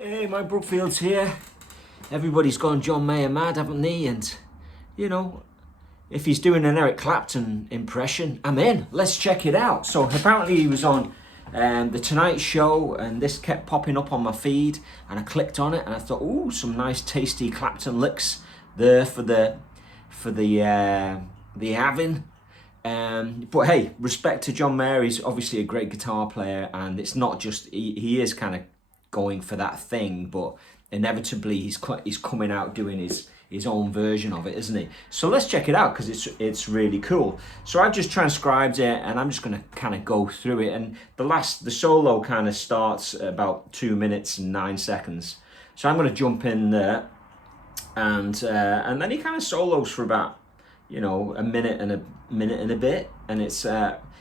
Hey, Mike Brookfield's here. Everybody's gone John Mayer mad, haven't they? And, you know, if he's doing an Eric Clapton impression, I'm in. Let's check it out. So apparently he was on The Tonight Show, and this kept popping up on my feed, and I clicked on it, and I thought, ooh, some nice tasty Clapton licks there for the having. But hey, respect to John Mayer. He's obviously a great guitar player, and it's not just he is kind of going for that thing, but inevitably he's coming out doing his own version of it, isn't he? So let's check it out, because it's really cool. So I've just transcribed it, and I'm just going to kind of go through it. And the solo kind of starts at about 2 minutes and 9 seconds. So I'm going to jump in there, and then he kind of solos for about, you know, a minute and a bit. And it's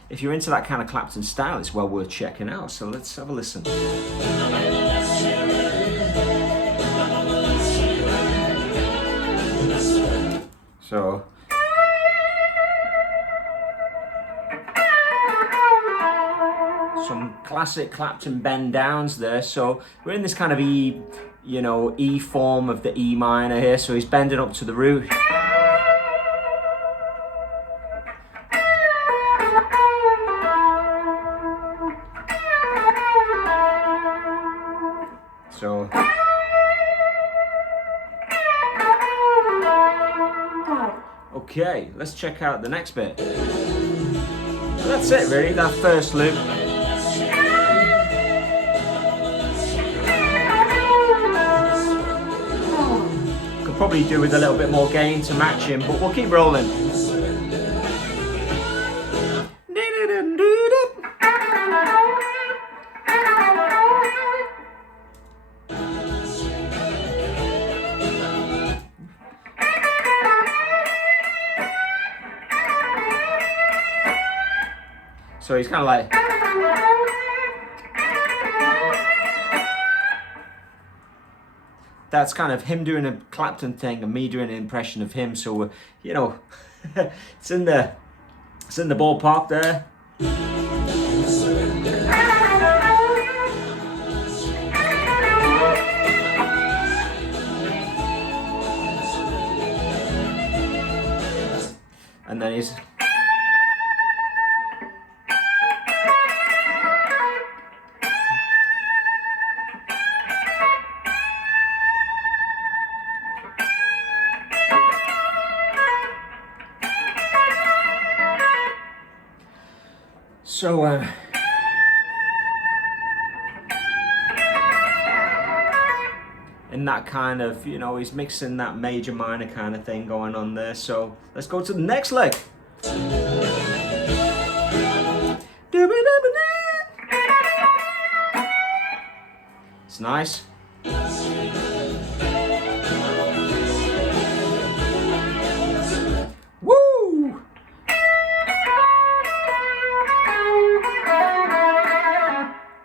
if you're into that kind of Clapton style, it's well worth checking out. So let's have a listen. So some classic Clapton bend downs there. So we're in this kind of E form of the E minor here. So he's bending up to the root. So okay, let's check out the next bit. That's it really, that first loop. Could probably do with a little bit more gain to match him, but we'll keep rolling. So he's kind of like, that's kind of him doing a Clapton thing and me doing an impression of him. So you know, it's in the ballpark there. And then he's so in that kind of, you know, he's mixing that major minor kind of thing going on there. So let's go to the next leg. It's nice. Woo!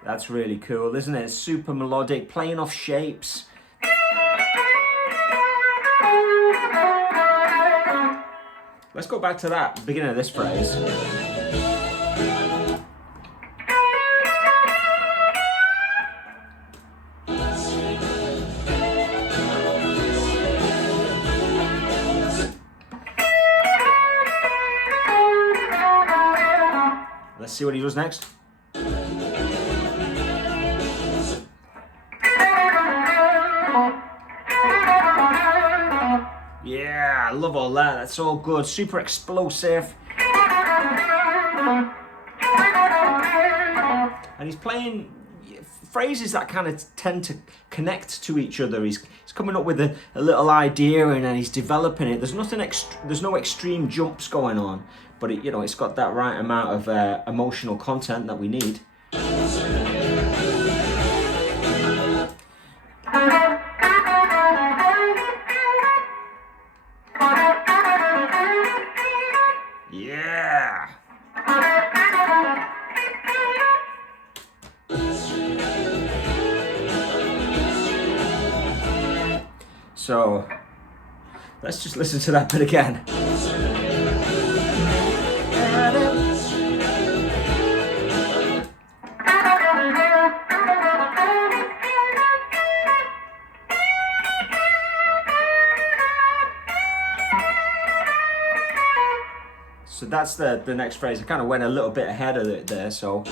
That's really cool, isn't it? It's super melodic, playing off shapes. Let's go back to that beginning of this phrase. Let's see what he does next. Yeah, I love all that. That's all good. Super explosive. And he's playing phrases that kind of tend to connect to each other. He's coming up with a little idea, and then he's developing it. There's no extreme jumps going on, but it's got that right amount of emotional content that we need. Yeah. So let's just listen to that bit again. So that's the next phrase. I kind of went a little bit ahead of it there, so.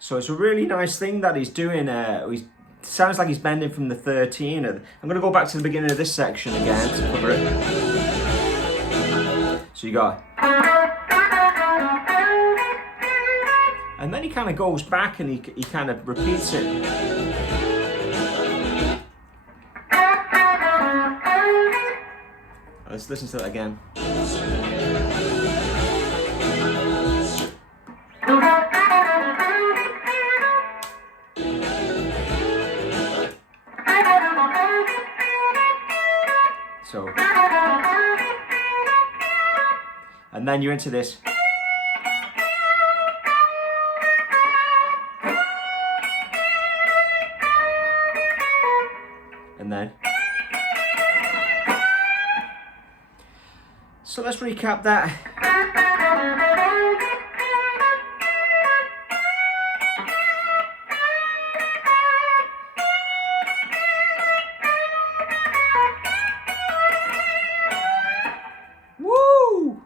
So it's a really nice thing that he's doing. He sounds like he's bending from the 13. I'm going to go back to the beginning of this section again to cover it. So you got... And then he kind of goes back and he kind of repeats it. Let's listen to that again. So, and then you're into this. And then. So let's recap that. Woo!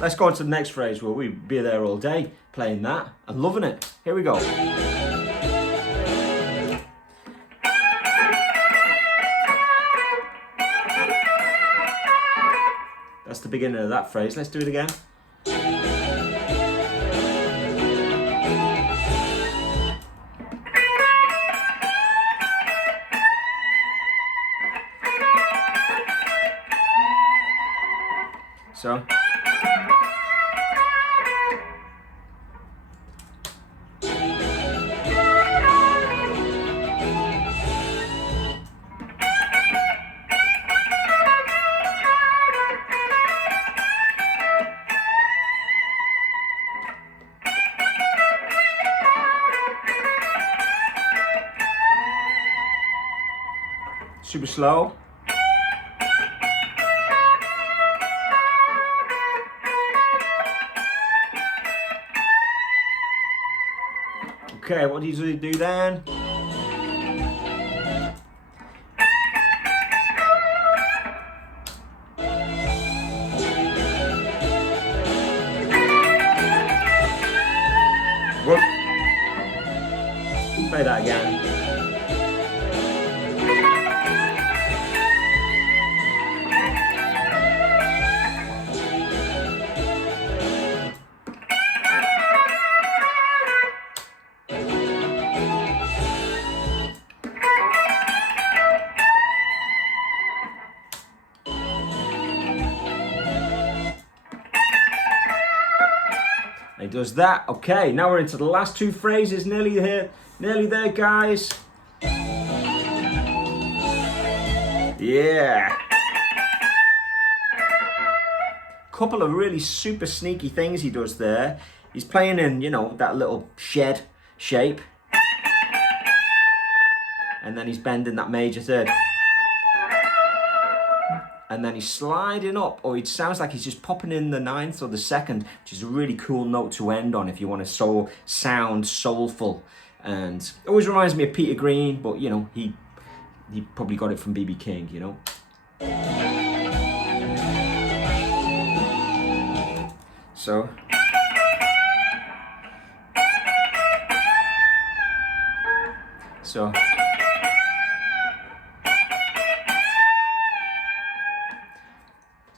Let's go on to the next phrase where we'll be there all day playing that and loving it. Here we go. That's the beginning of that phrase. Let's do it again. So. Super slow. Okay, what do you usually do then? Whoop. Play that again. He does that. Okay, now we're into the last two phrases. Nearly here, nearly there, guys. Yeah. Couple of really super sneaky things he does there. He's playing in, you know, that little shed shape. And then he's bending that major third. And then he's sliding up, or it sounds like he's just popping in the ninth or the second, which is a really cool note to end on if you want to sound soulful. And it always reminds me of Peter Green, but you know, he probably got it from B.B. King, you know. So.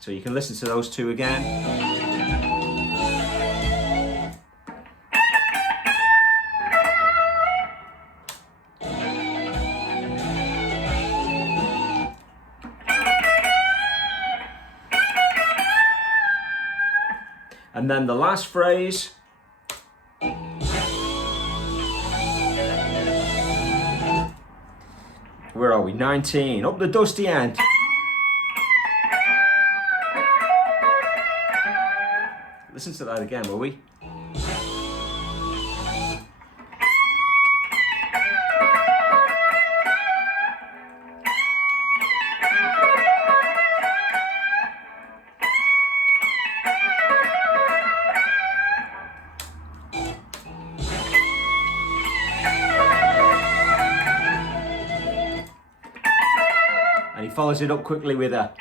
So you can listen to those two again. And then the last phrase. Where are we? 19. Up the dusty end. listen to that again, will we? And he follows it up quickly with a...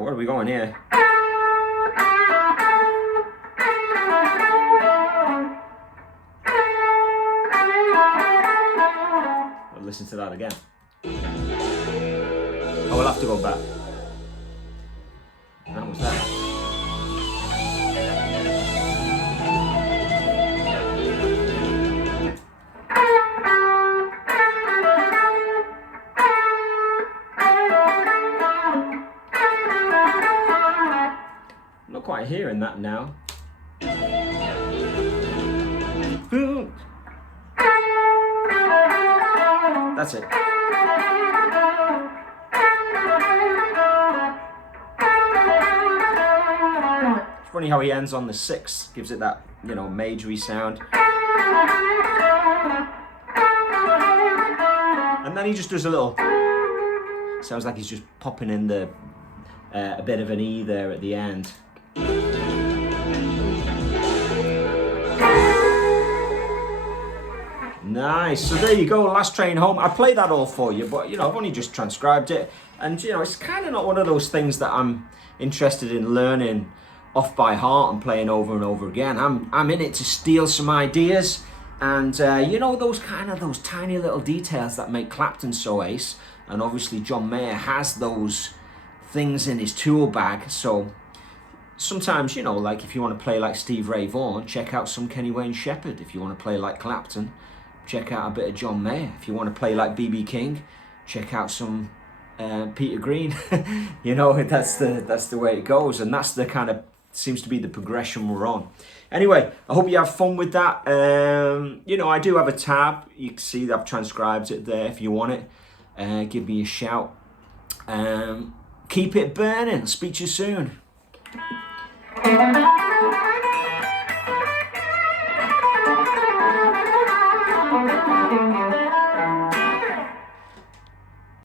where are we going here? I'll listen to that again. I will have to go back. That was that. I'm not quite hearing that now. That's it. It's funny how he ends on the 6, gives it that, you know, majory sound. And then he just does a little, sounds like he's just popping in the a bit of an E there at the end. Nice. So there you go, Last Train Home. I played that all for you, but you know, I've only just transcribed it, and you know, it's kind of not one of those things that I'm interested in learning off by heart and playing over and over again. I'm in it to steal some ideas, and you know, those tiny little details that make Clapton so ace. And obviously John Mayer has those things in his tool bag. So sometimes, you know, like if you want to play like Steve Ray Vaughan, check out some Kenny Wayne Shepherd. If you want to play like Clapton, check out a bit of John Mayer. If you want to play like B.B. King, check out some Peter Green. You know, that's the way it goes, and that's the kind of, seems to be the progression we're on. Anyway, I hope you have fun with that. You know, I do have a tab. You can see that I've transcribed it there. If you want it, give me a shout. Keep it burning. I'll speak to you soon.